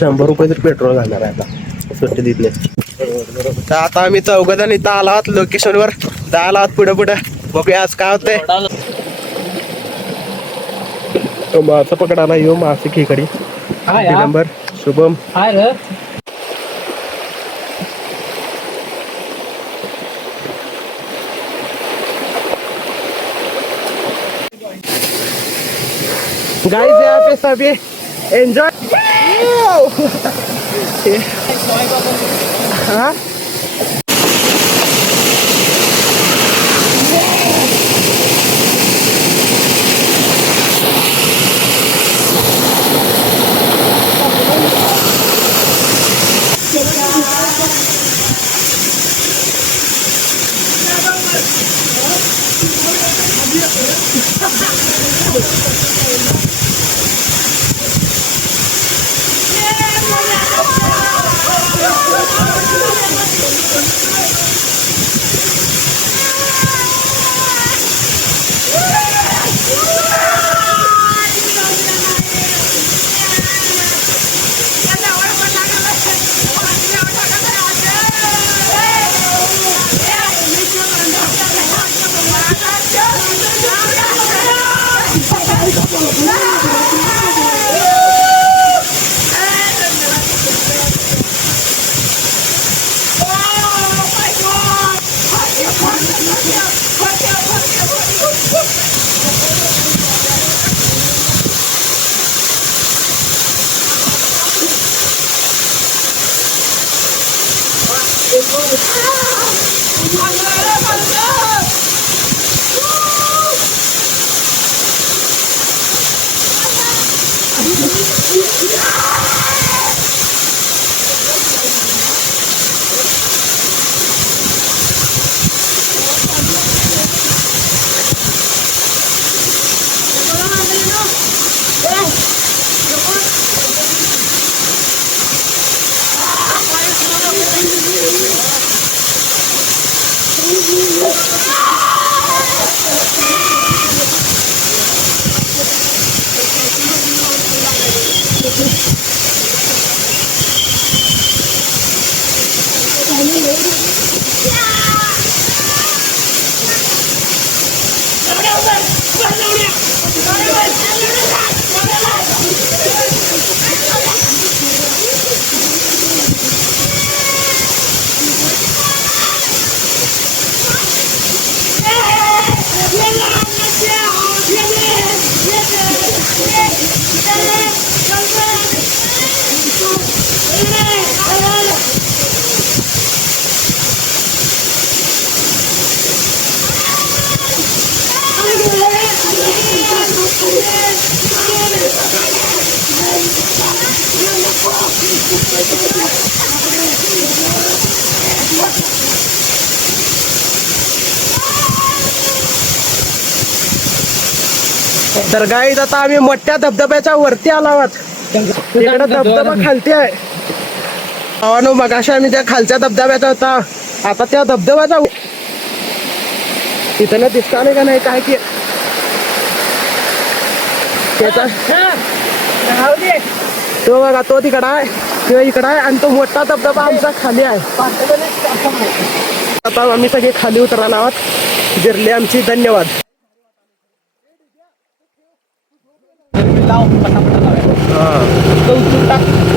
₹100 तर पेट्रोल घालणार आहे आता सुट्टी देत नाही. तर आता आम्ही चौघजण इथं आलो आहोत लोकेशनवर जायला आहोत पुढे पुढे. बघूया आज काय होतंय. मासा पकडायला येऊ मासे खेकडी नंबर शुभम गाइस यहाँ पे सभी एंजॉय. हाँ तर गाईज आता आम्ही मोठ्या धबधब्याच्या वरती आलो आहोत. तिकडे धबधबा खालती आहे. भावानो मगाशी आम्ही त्या खालच्या धबधब्याचा होता, आता त्या धबधब्याचा तिथं दिसता नाही का नाही काय की त्याचा तो बघा तो तिकडं आहे किंवा इकडं आहे आणि तो मोठा धबधबा आमचा खाली आहे. आता आम्ही सगळे खाली उतरायला आहोत. जिरले आमची. धन्यवाद. लाव पटापटा लाव.